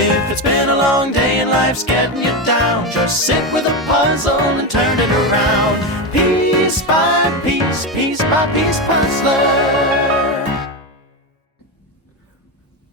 If it's been a long day and life's getting you down, just sit with a puzzle and turn it around. Piece by piece, piece by piece puzzler.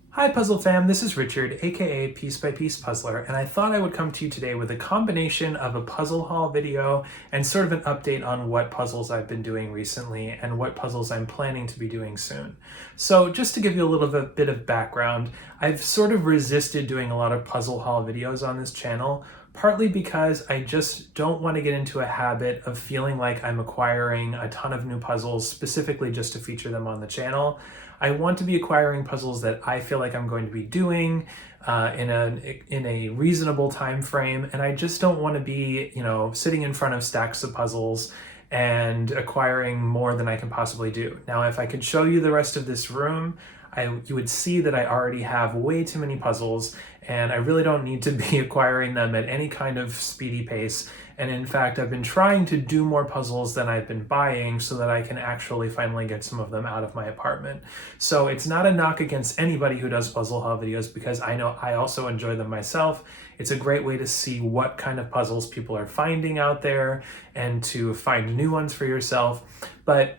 Hi Puzzle fam, this is Richard, aka Piece by Piece Puzzler, and I thought I would come to you today with a combination of a puzzle haul video and sort of an update on what puzzles I've been doing recently and what puzzles I'm planning to be doing soon. So just to give you a little bit of background, I've sort of resisted doing a lot of puzzle haul videos on this channel, partly because I just don't want to get into a habit of feeling like I'm acquiring a ton of new puzzles specifically just to feature them on the channel. I want to be acquiring puzzles that I feel like I'm going to be doing in a reasonable time frame, and I just don't want to be, sitting in front of stacks of puzzles and acquiring more than I can possibly do. Now, if I could show you the rest of this room, you would see that I already have way too many puzzles, and I really don't need to be acquiring them at any kind of speedy pace. And in fact, I've been trying to do more puzzles than I've been buying so that I can actually finally get some of them out of my apartment. So it's not a knock against anybody who does puzzle haul videos, because I know I also enjoy them myself. It's a great way to see what kind of puzzles people are finding out there and to find new ones for yourself. But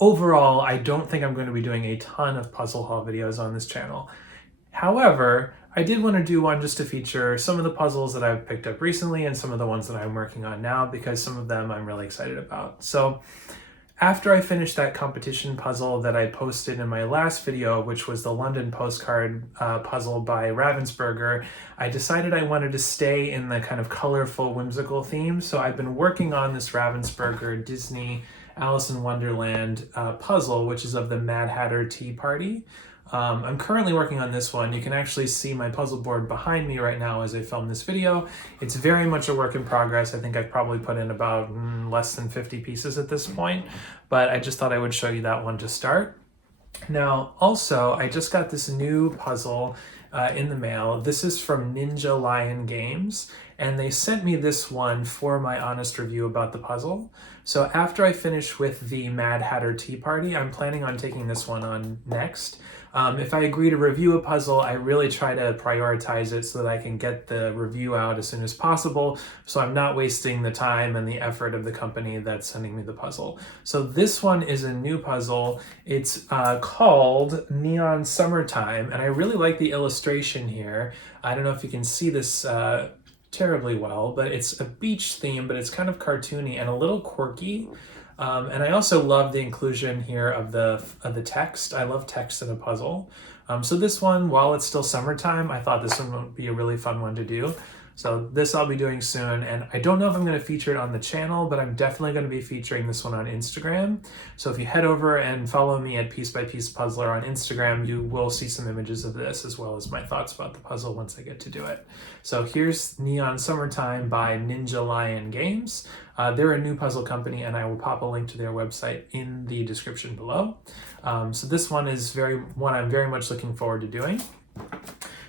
overall, I don't think I'm going to be doing a ton of puzzle haul videos on this channel. However, I did want to do one just to feature some of the puzzles that I've picked up recently and some of the ones that I'm working on now, because some of them I'm really excited about. So after I finished that competition puzzle that I posted in my last video, which was the London postcard puzzle by Ravensburger, I decided I wanted to stay in the kind of colorful, whimsical theme. So I've been working on this Ravensburger Disney Alice in Wonderland puzzle, which is of the Mad Hatter Tea Party. I'm currently working on this one. You can actually see my puzzle board behind me right now as I film this video. It's very much a work in progress. I think I've probably put in about less than 50 pieces at this point, but I just thought I would show you that one to start. Now, also, I just got this new puzzle in the mail. This is from Ninja Lion Games, and they sent me this one for my honest review about the puzzle. So after I finish with the Mad Hatter Tea Party, I'm planning on taking this one on next. If I agree to review a puzzle, I really try to prioritize it so that I can get the review out as soon as possible, so I'm not wasting the time and the effort of the company that's sending me the puzzle. So this one is a new puzzle. It's called Neon Summertime, and I really like the illustration here. I don't know if you can see this terribly well, but it's a beach theme, but it's kind of cartoony and a little quirky. And I also love the inclusion here of the text. I love text in a puzzle. So this one, while it's still summertime, I thought this one would be a really fun one to do. So this I'll be doing soon, and I don't know if I'm going to feature it on the channel, but I'm definitely going to be featuring this one on Instagram. So if you head over and follow me at Piece by Piece Puzzler on Instagram, you will see some images of this as well as my thoughts about the puzzle once I get to do it. So here's Neon Summertime by Ninja Lion Games. They're a new puzzle company, and I will pop a link to their website in the description below. So this one is one I'm very much looking forward to doing.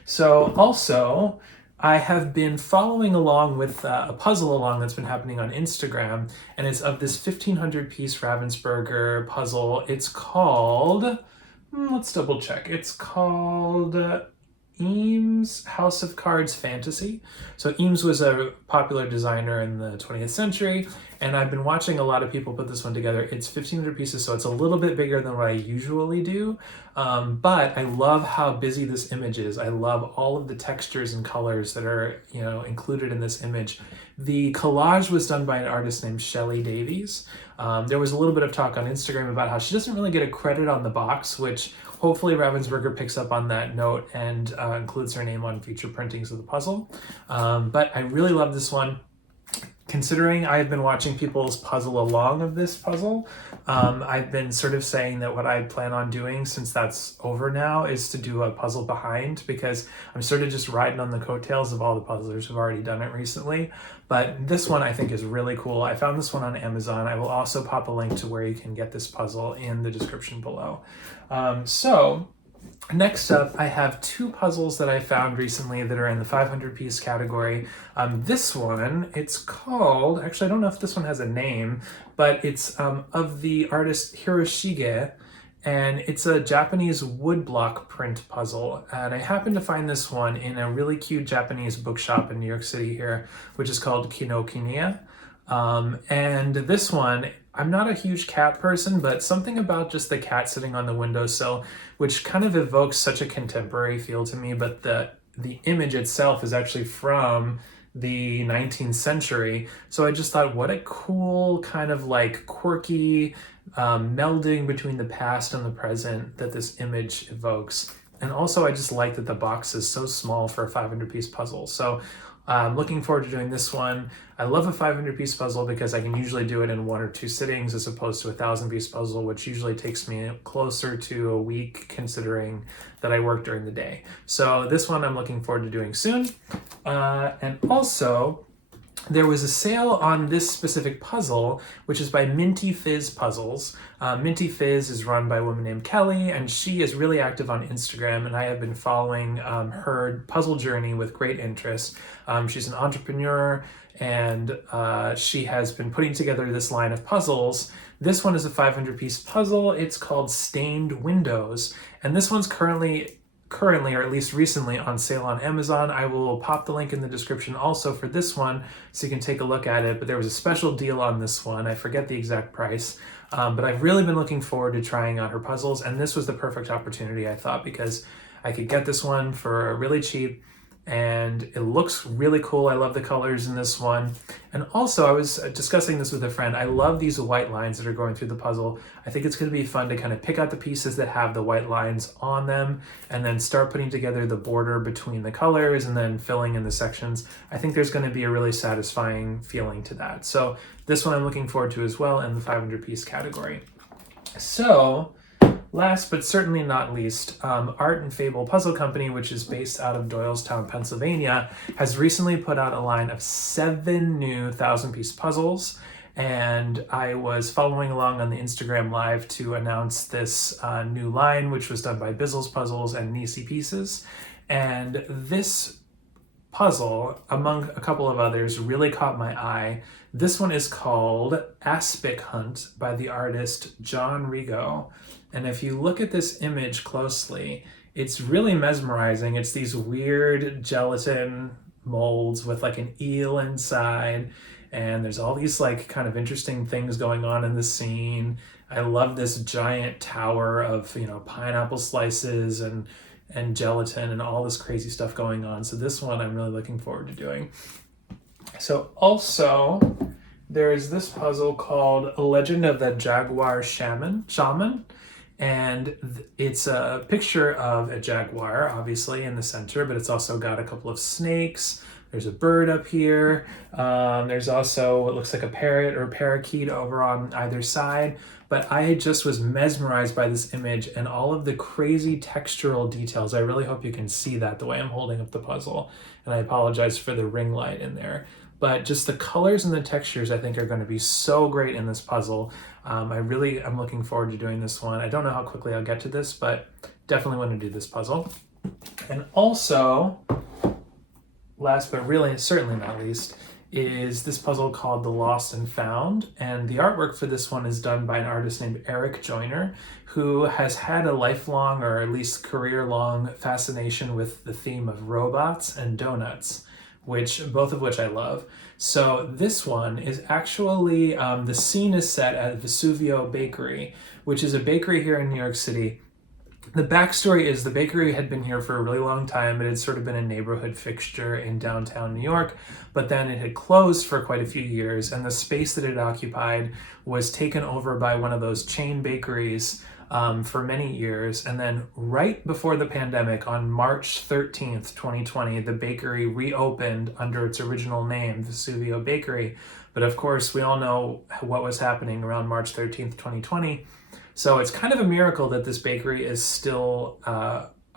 So also, I have been following along with a puzzle along that's been happening on Instagram, and it's of this 1,500 piece Ravensburger puzzle. It's called, let's double check. It's called Eames House of Cards Fantasy. So Eames was a popular designer in the 20th century, and I've been watching a lot of people put this one together. It's 1,500 pieces, so it's a little bit bigger than what I usually do, but I love how busy this image is. I love all of the textures and colors that are included in this image. The collage was done by an artist named Shelley Davies. There was a little bit of talk on Instagram about how she doesn't really get a credit on the box, which hopefully Ravensburger picks up on that note and includes her name on future printings of the puzzle. But I really love this one. Considering I've been watching people's puzzle along of this puzzle, I've been sort of saying that what I plan on doing, since that's over now, is to do a puzzle behind, because I'm sort of just riding on the coattails of all the puzzlers who've already done it recently. But this one I think is really cool. I found this one on Amazon. I will also pop a link to where you can get this puzzle in the description below. So next up, I have two puzzles that I found recently that are in the 500 piece category. This one, it's called, actually I don't know if this one has a name, but it's of the artist Hiroshige, and it's a Japanese woodblock print puzzle. And I happened to find this one in a really cute Japanese bookshop in New York City here, which is called Kinokuniya. And this one, I'm not a huge cat person, but something about just the cat sitting on the windowsill, which kind of evokes such a contemporary feel to me, but the image itself is actually from the 19th century. So I just thought, what a cool kind of like quirky melding between the past and the present that this image evokes. And also I just like that the box is so small for a 500-piece puzzle. So I'm looking forward to doing this one. I love a 500-piece puzzle because I can usually do it in 1 or 2 sittings as opposed to a 1,000-piece puzzle, which usually takes me closer to a week considering that I work during the day. So this one I'm looking forward to doing soon. And also, there was a sale on this specific puzzle, which is by Minty Fizz Puzzles. Minty Fizz is run by a woman named Kelly, and she is really active on Instagram, and I have been following her puzzle journey with great interest. She's an entrepreneur, and she has been putting together this line of puzzles. This one is a 500-piece puzzle. It's called Stained Windows, and this one's currently, or at least recently, on sale on Amazon. I will pop the link in the description also for this one so you can take a look at it, but there was a special deal on this one. I forget the exact price, but I've really been looking forward to trying out her puzzles, and this was the perfect opportunity, I thought, because I could get this one for really cheap, and it looks really cool. I love the colors in this one. And also, I was discussing this with a friend. I love these white lines that are going through the puzzle. I think it's going to be fun to kind of pick out the pieces that have the white lines on them and then start putting together the border between the colors and then filling in the sections. I think there's going to be a really satisfying feeling to that. So this one I'm looking forward to as well in the 500-piece category. So, last but certainly not least, Art and Fable Puzzle Company, which is based out of Doylestown, Pennsylvania, has recently put out a line of 7 new 1,000-piece puzzles. And I was following along on the Instagram Live to announce this new line, which was done by Bizzle's Puzzles and Nisi Pieces. And this puzzle, among a couple of others, really caught my eye. This one is called Aspic Hunt by the artist John Rigo. And if you look at this image closely, it's really mesmerizing. It's these weird gelatin molds with like an eel inside, and there's all these like kind of interesting things going on in the scene. I love this giant tower of, pineapple slices and gelatin and all this crazy stuff going on. So this one I'm really looking forward to doing. So also, there's this puzzle called A Legend of the Jaguar Shaman. And it's a picture of a jaguar, obviously, in the center, but it's also got a couple of snakes. There's a bird up here. There's also what looks like a parrot or parakeet over on either side. But I just was mesmerized by this image and all of the crazy textural details. I really hope you can see that the way I'm holding up the puzzle. And I apologize for the ring light in there. But just the colors and the textures I think are going to be so great in this puzzle. I'm looking forward to doing this one. I don't know how quickly I'll get to this, but definitely want to do this puzzle. And also, last but really certainly not least, is this puzzle called The Lost and Found. And the artwork for this one is done by an artist named Eric Joyner, who has had a lifelong, or at least career-long, fascination with the theme of robots and donuts, both of which I love. So this one is actually, the scene is set at Vesuvio Bakery, which is a bakery here in New York City. The backstory is the bakery had been here for a really long time. It had sort of been a neighborhood fixture in downtown New York, but then it had closed for quite a few years, and the space that it occupied was taken over by one of those chain bakeries for many years. And then right before the pandemic, on March 13th, 2020, the bakery reopened under its original name, Vesuvio Bakery. But of course, we all know what was happening around March 13th, 2020. So it's kind of a miracle that this bakery is still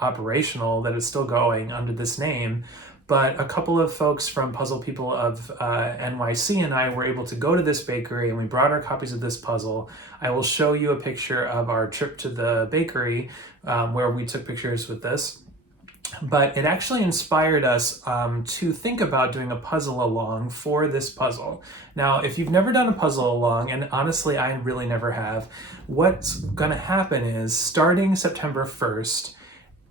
operational, that it's still going under this name. But a couple of folks from Puzzle People of NYC and I were able to go to this bakery, and we brought our copies of this puzzle. I will show you a picture of our trip to the bakery where we took pictures with this. but it actually inspired us to think about doing a puzzle along for this puzzle. Now, if you've never done a puzzle along, and honestly, I really never have, what's gonna happen is starting September 1st,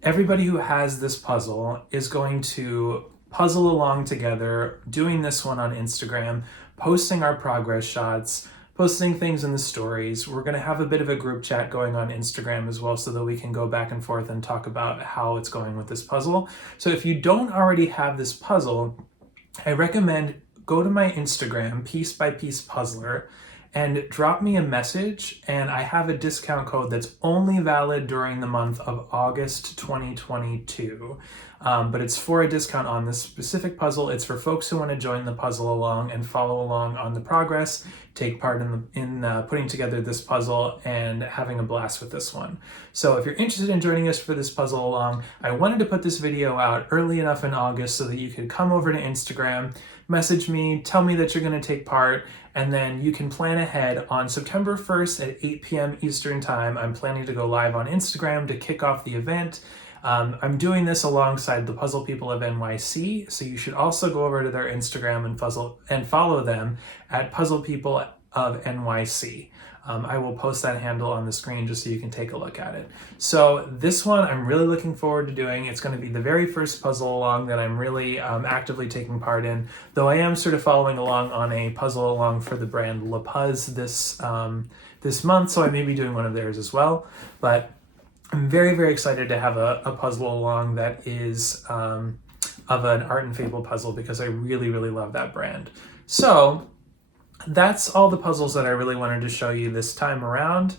everybody who has this puzzle is going to puzzle along together, doing this one on Instagram, posting our progress shots, posting things in the stories. We're going to have a bit of a group chat going on Instagram as well so that we can go back and forth and talk about how it's going with this puzzle. So if you don't already have this puzzle, I recommend go to my Instagram, piecebypiecepuzzler, and drop me a message, and I have a discount code that's only valid during the month of August 2022. But it's for a discount on this specific puzzle. It's for folks who want to join the puzzle along and follow along on the progress, take part in putting together this puzzle and having a blast with this one. So if you're interested in joining us for this puzzle along, I wanted to put this video out early enough in August so that you could come over to Instagram, message me, tell me that you're going to take part, and then you can plan ahead. On September 1st at 8 p.m. Eastern Time, I'm planning to go live on Instagram to kick off the event. I'm doing this alongside the Puzzle People of NYC, so you should also go over to their Instagram and follow them at Puzzle People of NYC. I will post that handle on the screen just so you can take a look at it. So this one I'm really looking forward to doing. It's going to be the very first puzzle along that I'm really actively taking part in, though I am sort of following along on a puzzle along for the brand La Puz this month, so I may be doing one of theirs as well. But I'm very, very excited to have a puzzle along that is of an Art and Fable puzzle because I really, really love that brand. So that's all the puzzles that I really wanted to show you this time around.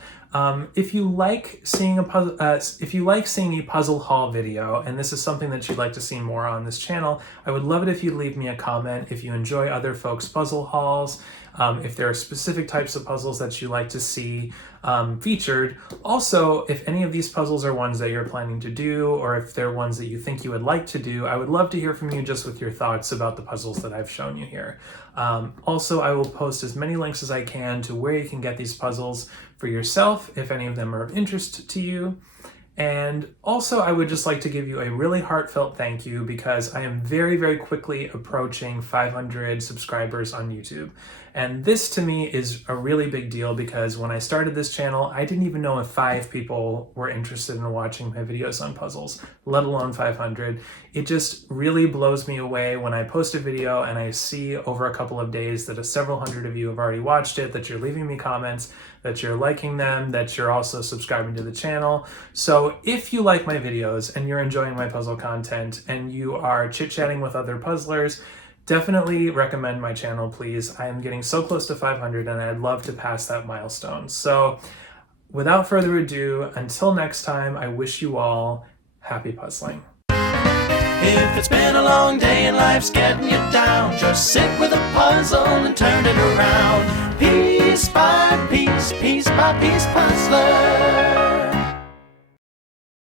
If you like seeing a puzzle haul video, and this is something that you'd like to see more on this channel, I would love it if you leave me a comment. If you enjoy other folks' puzzle hauls, if there are specific types of puzzles that you like to see featured. Also, if any of these puzzles are ones that you're planning to do, or if they're ones that you think you would like to do, I would love to hear from you just with your thoughts about the puzzles that I've shown you here. Also, I will post as many links as I can to where you can get these puzzles for yourself, if any of them are of interest to you. And also, I would just like to give you a really heartfelt thank you because I am very, very quickly approaching 500 subscribers on YouTube. And this to me is a really big deal because when I started this channel, I didn't even know if 5 people were interested in watching my videos on puzzles, let alone 500. It just really blows me away when I post a video and I see over a couple of days that several hundred of you have already watched it, that you're leaving me comments, that you're liking them, that you're also subscribing to the channel. So if you like my videos and you're enjoying my puzzle content and you are chit-chatting with other puzzlers, definitely recommend my channel, please. I am getting so close to 500 and I'd love to pass that milestone. So without further ado, until next time, I wish you all happy puzzling. If it's been a long day and life's getting you down, just sit with a puzzle and turn it around. Piece by piece, piece by piece puzzler.